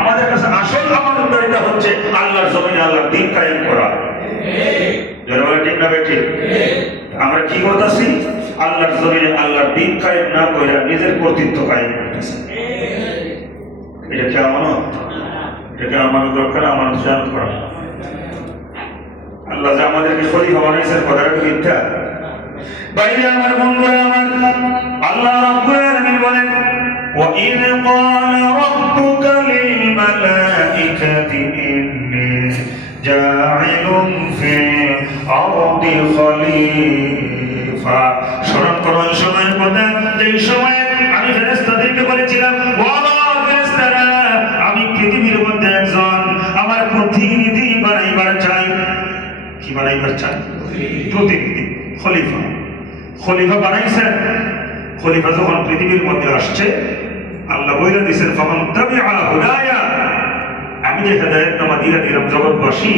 আমাদের কাছে আসল আমাদের দরিদ্র হচ্ছে আল্লাহর জমিন আল্লাহ দিন কায়েম করা। আমরা কি করতেছি? আল্লাহর জমিনে আল্লাহর দিন কায়েম না করে নিজের কর্তৃত্ব কায়েম করতেছি। এটা কি এটা আমার দরকার? করা। আল্লাহ যে আমাদেরকে শরীর হওয়া স্যার মিথ্যা? বাইরে আমার বন্ধুরা, আমার আল্লাহ আলামিন বলেন, ওয়া ইন ক্বালা لِلْمَلَائِكَةِ إِنِّي جَاعِلٌ فِي الْأَرْضِ خَلِيفَةً স্মরণ করো ওই সময়ের কথা যেই সময় আমি ফেরেশতাদেরকে বলেছিলাম ও আমার ফেরেশতারা আমি পৃথিবীর মধ্যে একজন আমার প্রতিনিধি বানাইবার চাই কি বানাইবার চাই প্রতিনিধি খলিফা খলিফা বানাইছেন খলিফা যখন পৃথিবীর মধ্যে আসছে আল্লাহ বইলা দিয়েছেন তখন তাবিআ হুদায়া যে হেদায়ত নামা দিয়ে দিলাম জগৎবাসী।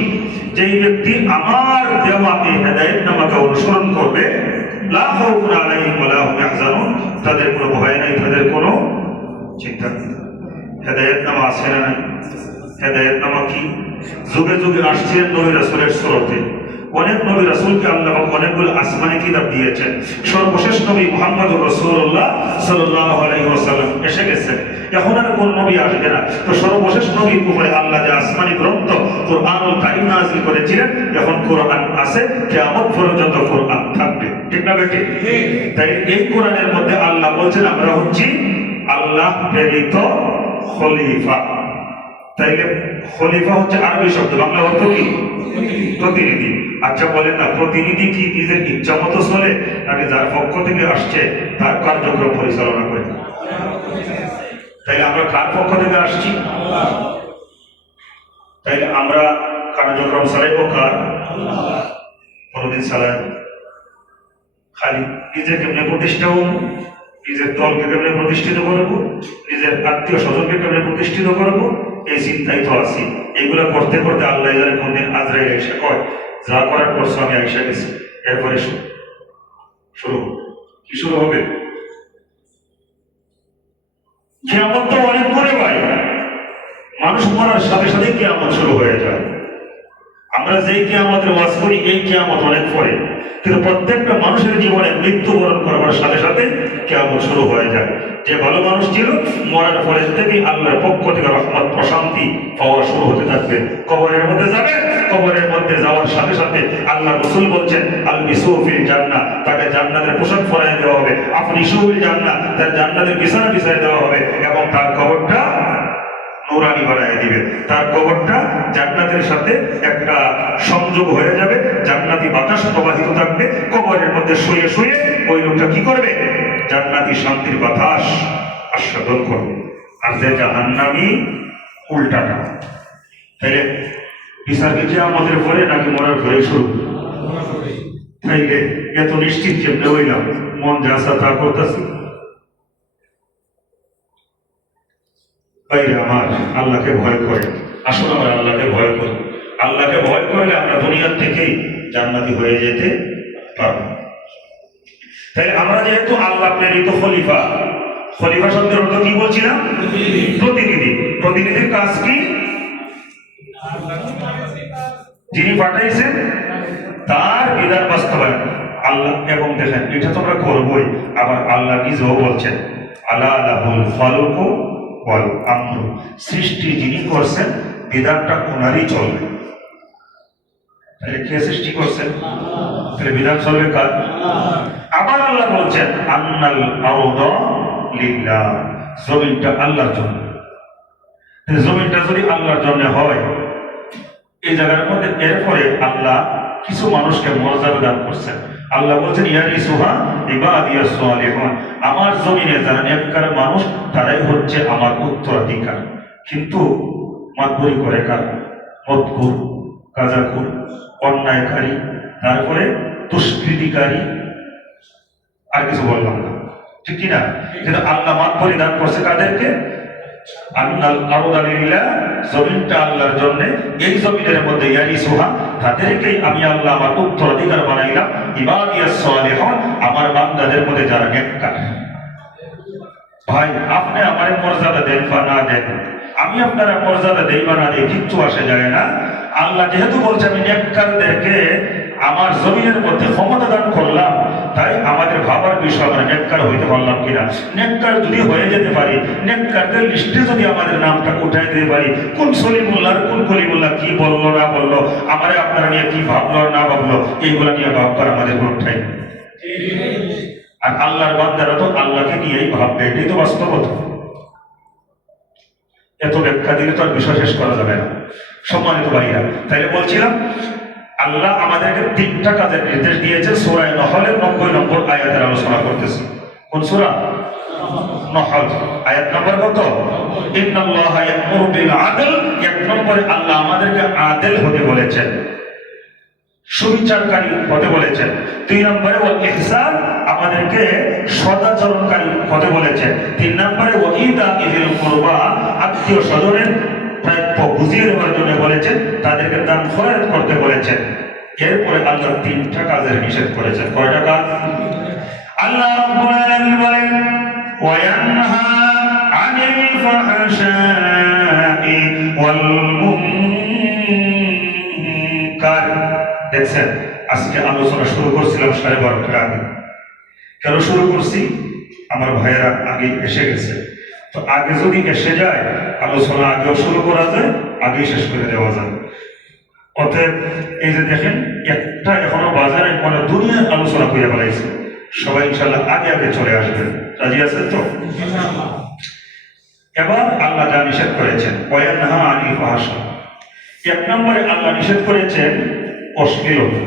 যেই ব্যক্তি আমার দেওয়া এই হেদায়ত নামাকে অনুসরণ করবে তাদের কোনো ভয় নেই, তাদের কোনো চিন্তা নেই। হেদায়ত নামা আছে না নাই? হেদায়ত নামা কি? যুগে যুগে আসছিলেন নবী রাসুলের স্রোতে। অনেক নবী রাসূলকে আল্লাহ অনেকগুলো আসমানি কিতাব দিয়েছেন। সর্বশেষ নবী মুহাম্মদ রাসূলুল্লাহ সাল্লাল্লাহু আলাইহি ওয়াসাল্লাম এসে গেছেন। এখন আর কোন নবী আসবে না। তো সর্বশেষ নবীর উপরে আল্লাহ যে আসমানি গ্রন্থ কোরআনুল কারীম নাযিল করেছিলেন, এখন কোরআন আছে, কিয়ামত পর্যন্ত কোরআন থাকবে। ঠিক না বেটি? তাই এই কোরআনের মধ্যে আল্লাহ বলছেন, আমরা হচ্ছি আল্লাহ প্রেরিত খলিফা। তাইলে খলিফা হচ্ছে আরবি শব্দ, বাংলা অর্থ কি? প্রতিনিধি। আচ্ছা বলেন না, প্রতিনিধি কি নিজের ইচ্ছা মতো চলে, নাকি যার পক্ষ থেকে আসছে, তার কার্যক্রম পরিচালনা করে? তাইলে আমরা কার পক্ষ থেকে আসছি? তাইলে আমরা কার্যক্রম চালাইব কার? কোনদিন চালাই খালি নিজে কেমনে প্রতিষ্ঠা হব? নিজের দলকে কেমনে প্রতিষ্ঠিত করব? নিজের আত্মীয় স্বজনকে কেমনে প্রতিষ্ঠিত করব? এই চিন্তাই তো আছি। এগুলো করতে করতে আল্লাহ জানে কোনদিন আজরাই এসে কয়, যা করার করছ আমি এসে গেছি। এরপরে শুরু শুরু। কি শুরু হবে? কেমন তো অনেক করে ভাই। মানুষ মরার সাথে সাথে কেমন শুরু হয়ে যায়। আমরা যেই কেয়ামতের ওয়াজ করি, এই কেয়ামত অনেক পরে। কিন্তু প্রত্যেকটা মানুষের জীবনে মৃত্যুবরণ করবার সাথে সাথে কেয়ামত শুরু হয়ে যায়। যে ভালো মানুষ ছিল, মরার পরে থেকেই আল্লাহর পক্ষ থেকে রহমত, প্রশান্তি পাওয়া শুরু হতে থাকবে। কবরের মধ্যে যাবে, কবরের মধ্যে যাওয়ার সাথে সাথে আল্লাহ রসুল বলছেন আল বিসুফিল জান্না তাকে জান্নাতের পোশাক পরাই দেওয়া হবে। আপনি সুফিল জান্না তার জান্নাতের বিছানা বিছাই দেওয়া তার কবরটা জান্নাতের সাথে একটা সংযোগ হয়ে যাবে। জান্নাতি বাতাস প্রবাহিত থাকবে। কবরের মধ্যে শুয়ে শুয়ে ওই লোকটা কি করবে? জান্নাতি শান্তির বাতাস আস্বাদন করবে। আর যে জাহান্নামি উল্টাটা তাইলে বিচার কি আমাদের পরে নাকি মরার পরে শুরু? তাইলে এত নিশ্চিত কেমনে হইলাম মন যা আসা তা করতেছি। বাইরে আমার আল্লাহকে ভয় করে। আসলে আমরা আল্লাহকে ভয় করি। আল্লাহকে ভয় করলে আমরা দুনিয়ার থেকেই জান্নাতি হয়ে যেতে পারব। তাই আমরা যেহেতু আল্লাহ প্রেরিত খলিফা খলিফা শব্দের অর্থ কি বলছিলাম? প্রতিনিধি। প্রতিনিধির কাজ কি? যিনি পাঠাইছেন তার বিধান বাস্তবায়ন। আল্লাহ এবং দেখেন এটা তো আমরা করবোই। আবার আল্লাহ নিজেও বলছেন আল্লাহ আল্লাহুল ফলক বল আমর সৃষ্টি যিনি করছেন, বিধানটা ওনারই চলবে। তাহলে কে সৃষ্টি করছেন? তাহলে বিধান চলবে কার? আবার আল্লাহ বলছেন, আন্নাল আরদ লিল্লাহ। জমিনটা আল্লাহর জন্য। জমিনটা যদি আল্লাহর জন্য হয়, এই জায়গার মধ্যে এরপরে আল্লাহ কিছু মানুষকে মর্যাদা দান করছেন। আল্লাহ বলছেন ইয়ারি সুহা ইবাদিয়া সালিহুন। আমার জমিনে যারা নেককার মানুষ, তারাই হচ্ছে আমার উত্তরাধিকার। কিন্তু মাতবরি করে কার? মদকুর গাজাকুর অন্যায়কারী, তারপরে দুষ্কৃতিকারী। আর কিছু বললাম না। ঠিক কি না কিন্তু আল্লাহ মাতবরি দান করছে কাদেরকে? আরদালিল্লাহ জমিনটা আল্লাহর জন্য। এই জমিনের মধ্যে ইয়ারি সুহা, তাদেরকেই আমি আল্লাহ আমার উত্তরাধিকার বানাইলাম। সালিহুন, আমার বান্দাদের মধ্যে যারা ভাই, আপনি আমার মর্যাদা দেন বা না দেন? আমি আপনারা মর্যাদা দেই বা না দিই, কিচ্ছু আসে যায় না। আল্লাহ যেহেতু বলছে আমি নেককারদেরকে আমার জমিনের মধ্যে ক্ষমতা দান করলাম, তাই আমাদের ভাবার বিষয় আমরা নেককার হইতে পারলাম কিনা? নেককার যদি হয়ে যেতে পারি, নেককারদের লিস্টে যদি আমাদের নামটা উঠাই দিতে পারি, কোন সলিমুল্লাহ কোন কলিমুল্লাহ কি বলল, না বলল, আমারে আপনারা নিয়ে কি ভাবলো না ভাবলো, এইগুলা নিয়ে ভাববার আমাদের কোনো ঠাই আর আল্লাহর বান্দারা তো আল্লাহকে নিয়েই ভাববে, এটাই তো বাস্তবতা এত ব্যাখ্যা দিলে তো আর বিষয় শেষ করা যাবে না। সম্মানিত ভাইরা, তাইলে বলছিলাম আল্লাহ আমাদেরকে তিনটা কাজের নির্দেশ দিয়েছে। সুরায় নহলের নব্বই নম্বর আয়াতের আলোচনা করতেছে। কোন সুরা? নহল। আয়াত নম্বর কত? আদল। এক নম্বরে আল্লাহ আমাদেরকে আদেল হতে বলেছেন। সুবিচারকারী হতে বলেছেন। দুই নম্বরে ও ইহসান আমাদেরকে সদাচরণকারী হতে বলেছেন। তিন নম্বরে ও ঈদা ইদিল কুরবা। আত্মীয় স্বজনের প্রাপ্য বুঝিয়ে দেওয়ার জন্য বলেছেন, তাদেরকে দান খরচ করতে বলেছেন। এরপরে আল্লাহ তিনটা কাজের নিষেধ করেছেন। কয়টা কাজ? আল্লাহ বলেন দেখছেন, আজকে আলোচনা শুরু করছিলাম সাড়ে বারোটার আগে। কেন শুরু করছি? আমার ভাইয়েরা আগে এসে গেছে। তো আগে যদি এসে যায়, আলোচনা আগেও শুরু করা যায়, আগেই শেষ করে দেওয়া যায়। অতএব এই যে দেখেন, একটা এখনও বাজারে মানে দুনিয়ার আলোচনা করে ফেলাইছে সবাই ইনশাল্লাহ আগে আগে চলে আসবেন। রাজি আছেন তো? এবার আল্লাহ যা নিষেধ করেছেন, ওয়ানহা আনিল ফাহশা। এক নম্বরে আল্লাহ নিষেধ করেছেন অশ্লীলতা।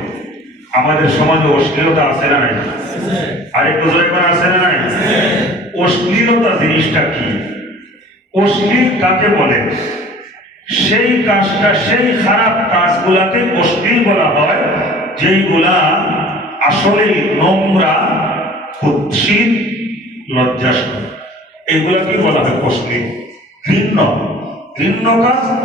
আমাদের সমাজে অশ্লীলতা আছে না নাই? জোরে করে আছে না নাই? অশ্লীলতা জিনিসটা কি? অশ্লীল কাকে বলে? সেই কাজটা, সেই খারাপ কাজগুলাকে অশ্লীল বলা হয়, যেইগুলা আসলেই নোংরা, কুৎসিত লজ্জাস্কর এগুলা কি বলা হয় অশ্লীল? ঘৃণ্য। ঘৃণ্য কাজ